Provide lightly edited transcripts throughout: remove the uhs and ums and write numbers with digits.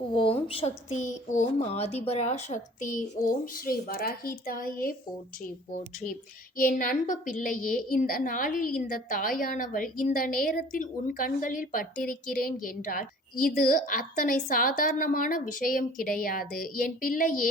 ஓம் சக்தி. ஓம் ஆதிபரா சக்தி. ஓம் ஸ்ரீ வராகிதாயே போற்றி போற்றி. என் அன்பு பிள்ளையே, இந்த நாளில் இந்த தாயானவள் இந்த நேரத்தில் உன் கண்களில் பட்டிருக்கிறேன் என்றால் இது அத்தனை சாதாரணமான விஷயம் கிடையாது. என் பிள்ளையே,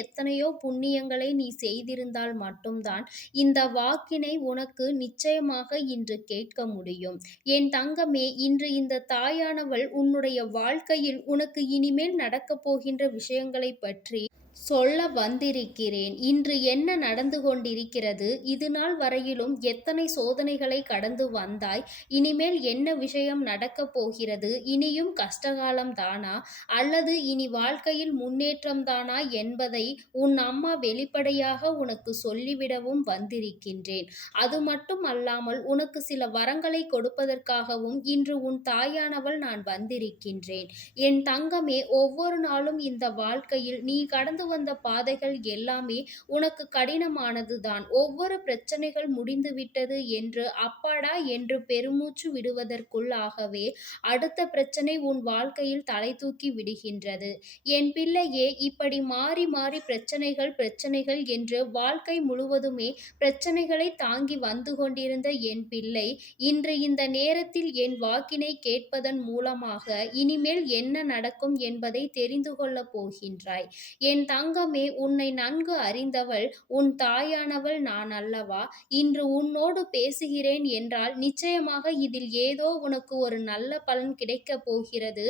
எத்தனையோ புண்ணியங்களை நீ செய்திருந்தால் மட்டும்தான் இந்த வாக்கினை உனக்கு நிச்சயமாக இன்று கேட்க முடியும். என் தங்கமே, இன்று இந்த தாயானவள் உன்னுடைய வாழ்க்கையில் உனக்கு இனிமேல் நடக்கப் போகின்ற விஷயங்களைப் பற்றி சொல்ல வந்திருக்கிறேன். இன்று என்ன நடந்து கொண்டிருக்கிறது, இது நாள் வரையிலும் எத்தனை சோதனைகளை கடந்து வந்தாய், இனிமேல் என்ன விஷயம் நடக்கப் போகிறது, இனியும் கஷ்டகாலம் தானா அல்லது இனி வாழ்க்கையில் முன்னேற்றம் தானா என்பதை உன் அம்மா வெளிப்படையாக உனக்கு சொல்லிவிடவும் வந்திருக்கின்றேன். அது மட்டும் அல்லாமல் உனக்கு சில வரங்களை கொடுப்பதற்காகவும் இன்று உன் தாயானவள் நான் வந்திருக்கின்றேன். என் தங்கமே, ஒவ்வொரு நாளும் இந்த வாழ்க்கையில் நீ கடந்து வந்த பாதைகள் எல்லாமே உனக்கு கடினமானதுதான். ஒவ்வொரு பிரச்சனைகள் முடிந்துவிட்டது என்று அப்பாடா என்று பெருமூச்சு விடுவதற்குள்ளாகவே அடுத்த பிரச்சனை உன் வாழ்க்கையில் தலை தூக்கி விடுகின்றது. என் பிள்ளையே, இப்படி மாறி மாறி பிரச்சனைகள் என்று வாழ்க்கை முழுவதுமே பிரச்சனைகளை தாங்கி வந்து கொண்டிருந்த என் பிள்ளை, இன்று இந்த நேரத்தில் என் வாக்கினை கேட்பதன் மூலமாக இனிமேல் என்ன நடக்கும் என்பதை தெரிந்து கொள்ளப் போகின்றாய். என் தங்கமே, உன்னை நன்கு அறிந்தவள் உன் தாயானவள் நான் அல்லவா? இன்று உன்னோடு பேசுகிறேன் என்றால் நிச்சயமாக இதில் ஏதோ உனக்கு ஒரு நல்ல பலன் கிடைக்கப் போகிறது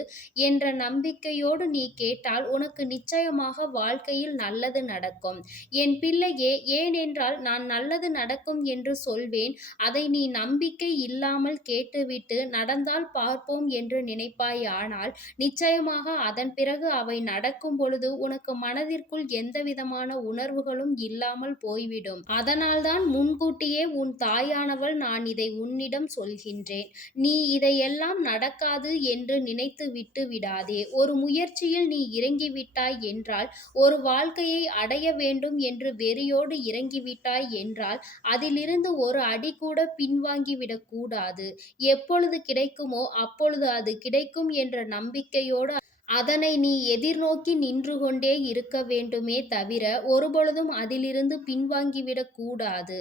என்ற நம்பிக்கையோடு நீ கேட்டால் உனக்கு நிச்சயமாக வாழ்க்கையில் நல்லது நடக்கும். என் பிள்ளையே, ஏனென்றால் நான் நல்லது நடக்கும் என்று சொல்வேன், அதை நீ நம்பிக்கை இல்லாமல் கேட்டுவிட்டு நடந்தால் பார்ப்போம் என்று நினைப்பாயானால் நிச்சயமாக அதன் பிறகு அவை நடக்கும் பொழுது உனக்கு மனதிற்குள் எந்தவிதமான உணர்வுகளும் இல்லாமல் போய்விடும். அதனால்தான் முன்கூட்டியே உன் தாயானவள் நான் இதை உன்னிடம் சொல்கின்றேன். நீ இதையெல்லாம் நடக்காது என்று நினைத்து விட்டு விடாதே. ஒரு முயற்சியில் நீ இறங்கிவிட்டாய் என்றால், ஒரு வாழ்க்கையை அடைய வேண்டும் என்று வெறியோடு இறங்கிவிட்டாய் என்றால் அதிலிருந்து ஒரு அடி கூட பின்வாங்கிவிடக் கூடாது. எப்பொழுது கிடைக்குமோ அப்பொழுது அது கிடைக்கும் என்ற நம்பிக்கையோடு அதனை நீ எதிர்நோக்கி நின்று கொண்டே இருக்க வேண்டுமே தவிர ஒருபொழுதும் அதிலிருந்து பின்வாங்கிவிடக் கூடாது.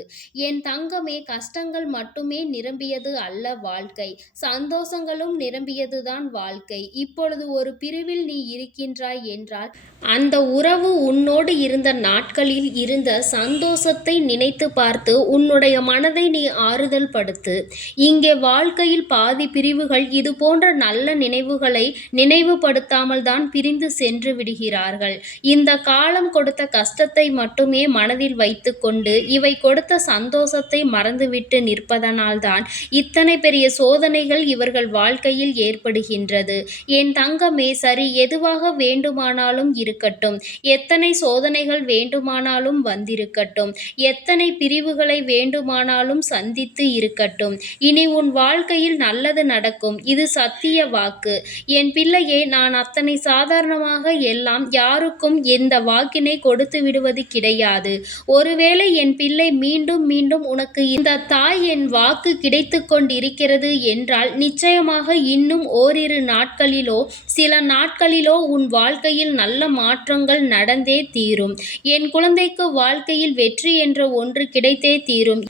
என் தங்கமே, கஷ்டங்கள் மட்டுமே நிரம்பியது அல்ல வாழ்க்கை, சந்தோஷங்களும் நிரம்பியதுதான் வாழ்க்கை. இப்பொழுது ஒரு பிரிவில் நீ இருக்கின்றாய் என்றால் அந்த உறவு உன்னோடு இருந்த நாட்களில் இருந்த சந்தோஷத்தை நினைத்து பார்த்து உன்னுடைய மனதை நீ ஆறுதல் படுத்து. இங்கே வாழ்க்கையில் பாதி பிரிவுகள் இது போன்ற நல்ல நினைவுகளை நினைவுபடுத்தாமல் தான் பிரிந்து சென்று விடுகிறார்கள். இந்த காலம் கொடுத்த கஷ்டத்தை மட்டுமே மனதில் வைத்துக்கொண்டு இவை கொடுத்த சந்தோஷத்தை மறந்துவிட்டு நிற்பதனால்தான் இத்தனை பெரிய சோதனைகள் இவர்கள் வாழ்க்கையில் ஏற்படுகின்றது. என் தங்கமே, சரி, எதுவாக வேண்டுமானாலும் இருக்கட்டும், எத்தனை சோதனைகள் வேண்டுமானாலும் வந்திருக்கட்டும், எத்தனை பிரிவுகளை வேண்டுமானாலும் சந்தித்து இருக்கட்டும், இனி உன் வாழ்க்கையில் நல்லது நடக்கும். இது சத்திய வாக்கு. என் பிள்ளையே, நான் அத்தனை சாதாரணமாக எல்லாம் யாருக்கும் இந்த வாக்கினை கொடுத்து விடுவது கிடையாது. ஒருவேளை என் பிள்ளை மீண்டும் மீண்டும் உனக்கு இந்த தாய் என் வாக்கு கிடைத்து கொண்டிருக்கிறது என்றால் நிச்சயமாக இன்னும் ஓரிரு நாட்களிலோ சில நாட்களிலோ உன் வாழ்க்கையில் நல்ல மாற்றங்கள் நடந்தே தீரும். என் குழந்தைக்கு வாழ்க்கையில் வெற்றி என்ற ஒன்று கிடைத்தே தீரும்.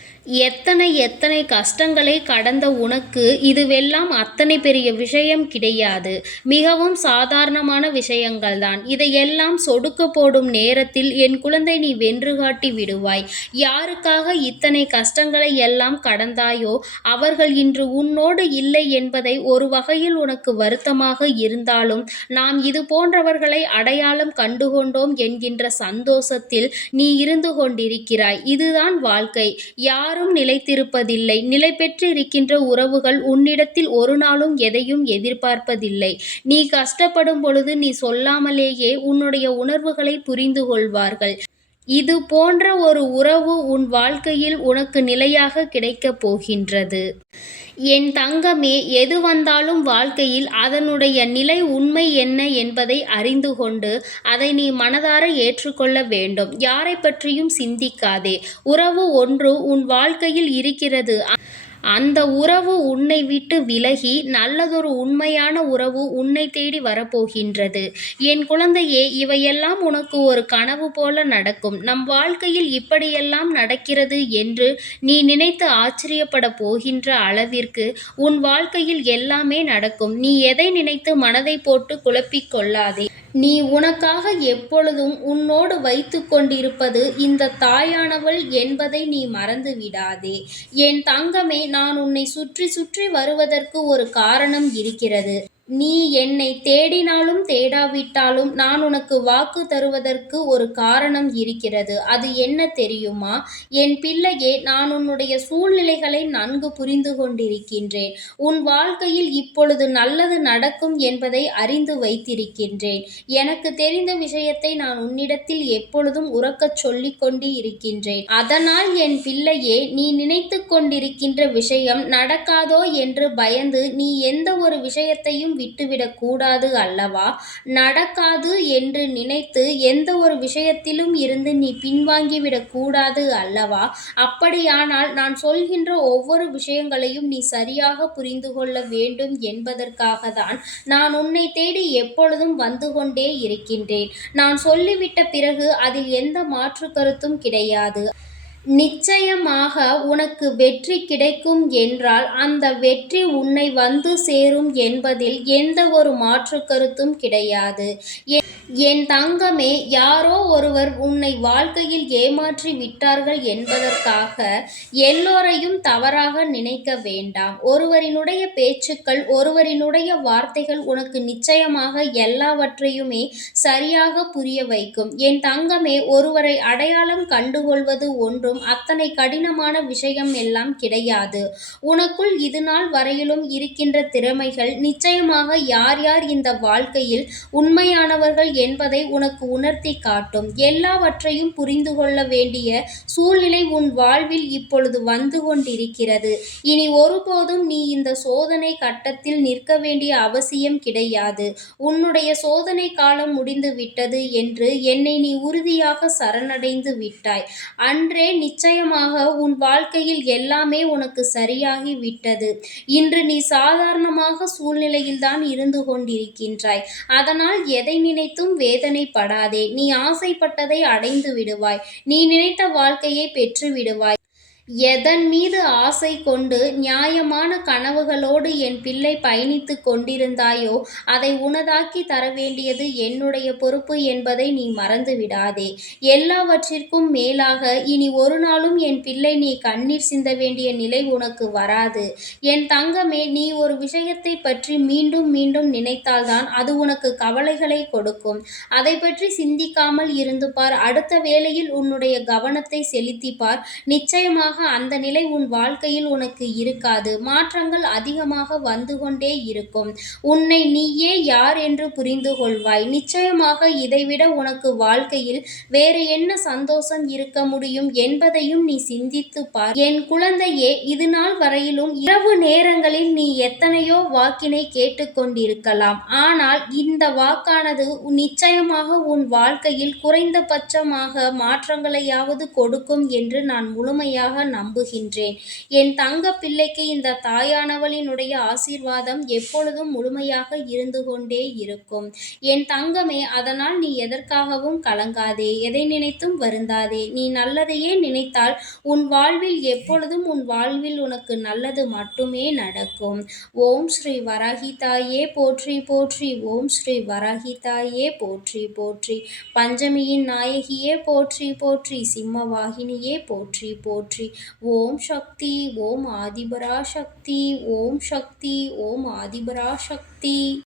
எத்தனை கஷ்டங்களை கடந்த உனக்கு இதுவெல்லாம் அத்தனை பெரிய விஷயம் கிடையாது. மிகவும் சாதாரணமான விஷயங்கள்தான். இதையெல்லாம் சொடுக்க போடும் நேரத்தில் என் குழந்தை நீ வென்று காட்டி விடுவாய். யாருக்காக இத்தனை கஷ்டங்களை எல்லாம் கடந்தாயோ அவர்கள் இன்று உன்னோடு இல்லை என்பதை ஒரு வகையில் உனக்கு வருத்தமாக இருந்தாலும் நாம் இது போன்றவர்களை அடையாளம் கண்டுகொண்டோம் என்கின்ற சந்தோஷத்தில் நீ இருந்து கொண்டிருக்கிறாய். இதுதான் வாழ்க்கை. யாரும் நிலைத்திருப்பதில்லை. நிலை பெற்றிருக்கின்ற உறவுகள் உன்னிடத்தில் ஒரு நாளும் எதையும் எதிர்பார்ப்பதில்லை. நீ கஷ்டப்படும் பொழுது நீ சொல்லாமலேயே உன்னுடைய உணர்வுகளை புரிந்து கொள்வார்கள். இது போன்ற ஒரு உறவு உன் வாழ்க்கையில் உனக்கு நிலையாக கிடைக்கப் போகின்றது. என் தங்கமே, எது வந்தாலும் வாழ்க்கையில் அதனுடைய நிலை உண்மை என்ன என்பதை அறிந்து கொண்டு அதை நீ மனதார ஏற்றுக்கொள்ள வேண்டும். யாரை பற்றியும் சிந்திக்காதே. உறவு ஒன்று உன் வாழ்க்கையில் இருக்கிறது. அந்த உறவு உன்னை விட்டு விலகி நல்லதொரு உண்மையான உறவு உன்னை தேடி வரப்போகின்றது. என் குழந்தையே, இவையெல்லாம் உனக்கு ஒரு கனவு போல நடக்கும். நம் வாழ்க்கையில் இப்படியெல்லாம் நடக்கிறது என்று நீ நினைத்து ஆச்சரியப்படப் போகின்ற அளவிற்கு உன் வாழ்க்கையில் எல்லாமே நடக்கும். நீ எதை நினைத்து மனதை போட்டு குழப்பிக் கொள்ளாதே. நீ உனக்காக எப்பொழுதும் உன்னோடு வைத்துக் கொண்டிருப்பது இந்த தாயானவள் என்பதை நீ மறந்து விடாதே. என் தங்கமே, நான் உன்னை சுற்றி சுற்றி வருவதற்கு ஒரு காரணம் இருக்கிறது. நீ என்னை தேடினாலும் தேடாவிட்டாலும் நான் உனக்கு வாக்கு தருவதற்கு ஒரு காரணம் இருக்கிறது. அது என்ன தெரியுமா? என் பிள்ளையே, நான் உன்னுடைய சூழ்நிலைகளை நன்கு புரிந்து கொண்டிருக்கின்றேன். உன் வாழ்க்கையில் இப்பொழுது நல்லது நடக்கும் என்பதை அறிந்து வைத்திருக்கின்றேன். எனக்கு தெரிந்த விஷயத்தை நான் உன்னிடத்தில் எப்பொழுதும் உரக்கச் சொல்லிக் கொண்டு இருக்கின்றேன். அதனால் என் பிள்ளையே, நீ நினைத்து கொண்டிருக்கின்ற விஷயம் நடக்காதோ என்று பயந்து நீ எந்த ஒரு விஷயத்தையும் விட்டுவிடக் கூடாது அல்லவா? நடக்காது என்று நினைத்து எந்த ஒரு விஷயத்திலும் இருந்து நீ பின்வாங்கிவிடக் கூடாது அல்லவா? அப்படியானால் நான் சொல்கின்ற ஒவ்வொரு விஷயங்களையும் நீ சரியாக புரிந்து கொள்ள வேண்டும் என்பதற்காகத்தான் நான் உன்னை தேடி எப்பொழுதும் வந்து கொண்டே இருக்கின்றேன். நான் சொல்லிவிட்ட பிறகு அதில் எந்த மாற்று கருத்தும் கிடையாது. நிச்சயமாக உனக்கு வெற்றி கிடைக்கும் என்றால் அந்த வெற்றி உன்னை வந்து சேரும் என்பதில் எந்த ஒரு மாற்று கருத்தும் கிடையாது. என் தங்கமே, யாரோ ஒருவர் உன்னை வாழ்க்கையில் ஏமாற்றி விட்டார்கள் என்பதற்காக எல்லோரையும் தவறாக நினைக்க வேண்டாம். ஒருவரினுடைய பேச்சுக்கள், ஒருவரினுடைய வார்த்தைகள் உனக்கு நிச்சயமாக எல்லாவற்றையுமே சரியாக புரிய வைக்கும். என் தங்கமே, ஒருவரை அடையாளம் கண்டுகொள்வது ஒன்றும் அத்தனை கடினமான விஷயம் எல்லாம் கிடையாது. உனக்குள் இதுநாள் வரையிலும் இருக்கின்ற திறமைகள் நிச்சயமாக யார் யார் இந்த வாழ்க்கையில் உண்மையானவர்கள் என்பதை உனக்கு உணர்த்தி காட்டும். எல்லாவற்றையும் புரிந்து கொள்ள வேண்டிய சூழ்நிலை உன் வாழ்வில் இப்பொழுது வந்து கொண்டிருக்கிறது. இனி ஒருபோதும் நீ இந்த சோதனை கட்டத்தில் நிற்க வேண்டிய அவசியம் கிடையாது. உன்னுடைய சோதனை காலம் முடிந்து விட்டது என்று என்னை நீ உறுதியாக சரணடைந்து விட்டாய். அன்றே நிச்சயமாக உன் வாழ்க்கையில் எல்லாமே உனக்கு சரியாகி விட்டது. இன்று நீ சாதாரணமாக சூழ்நிலையில்தான் இருந்து கொண்டிருக்கின்றாய். அதனால் எதை நினைத்தும் வேதனைப்படாதே. நீ ஆசைப்பட்டதை அடைந்து விடுவாய். நீ நினைத்த வாழ்க்கையை பெற்று விடுவாய். எதன் மீது ஆசை கொண்டு நியாயமான கனவுகளோடு என் பிள்ளை பயணித்து கொண்டிருந்தாயோ அதை உனதாக்கி தர வேண்டியது என்னுடைய பொறுப்பு என்பதை நீ மறந்து விடாதே. எல்லாவற்றிற்கும் மேலாக இனி ஒரு நாளும் என் பிள்ளை நீ கண்ணீர் சிந்த வேண்டிய நிலை உனக்கு வராது. என் தங்கமே, நீ ஒரு விஷயத்தை பற்றி மீண்டும் மீண்டும் நினைத்தால்தான் அது உனக்கு கவலைகளை கொடுக்கும். அதை பற்றி சிந்திக்காமல் இருந்து பார். அடுத்த வேளையில் உன்னுடைய கவனத்தை செலுத்திப்பார். நிச்சயமாக அந்த நிலை உன் வாழ்க்கையில் உனக்கு இருக்காது. மாற்றங்கள் அதிகமாக வந்து கொண்டே இருக்கும். உன்னை நீயே யார் என்று புரிந்து கொள்வாய். நிச்சயமாக இதைவிட உனக்கு வாழ்க்கையில் வேறு என்ன சந்தோஷம் இருக்க முடியும் என்பதையும் நீ சிந்தித்து பார். என் குழந்தையே, இது நாள் வரையிலும் இரவு நேரங்களில் நீ எத்தனையோ வாக்கினை கேட்டுக்கொண்டிருக்கலாம். ஆனால் இந்த வாக்கானது நிச்சயமாக உன் வாழ்க்கையில் குறைந்தபட்சமாக மாற்றங்களையாவது கொடுக்கும் என்று நான் முழுமையாக நம்புகின்றேன். என் தங்க பிள்ளைக்கு இந்த தாயானவளினுடைய ஆசீர்வாதம் எப்பொழுதும் முழுமையாக இருந்து கொண்டே இருக்கும். என் தங்கமே, அதனால் நீ எதற்காகவும் கலங்காதே. எதை நினைத்தும் வருந்தாதே. நீ நல்லதையே நினைத்தால் உன் வாழ்வில் எப்பொழுதும் உன் வாழ்வில் உனக்கு நல்லது மட்டுமே நடக்கும். ஓம் ஸ்ரீ வராகி தாயே போற்றி போற்றி. ஓம் ஸ்ரீ வராகி தாயே போற்றி போற்றி. பஞ்சமியின் நாயகியே போற்றி போற்றி. சிம்மவாகினியே போற்றி போற்றி. ஓம் சக்தி. ஓம் ஆதிபராசக்தி. ஓம் சக்தி. ஓம் ஆதிபராசக்தி.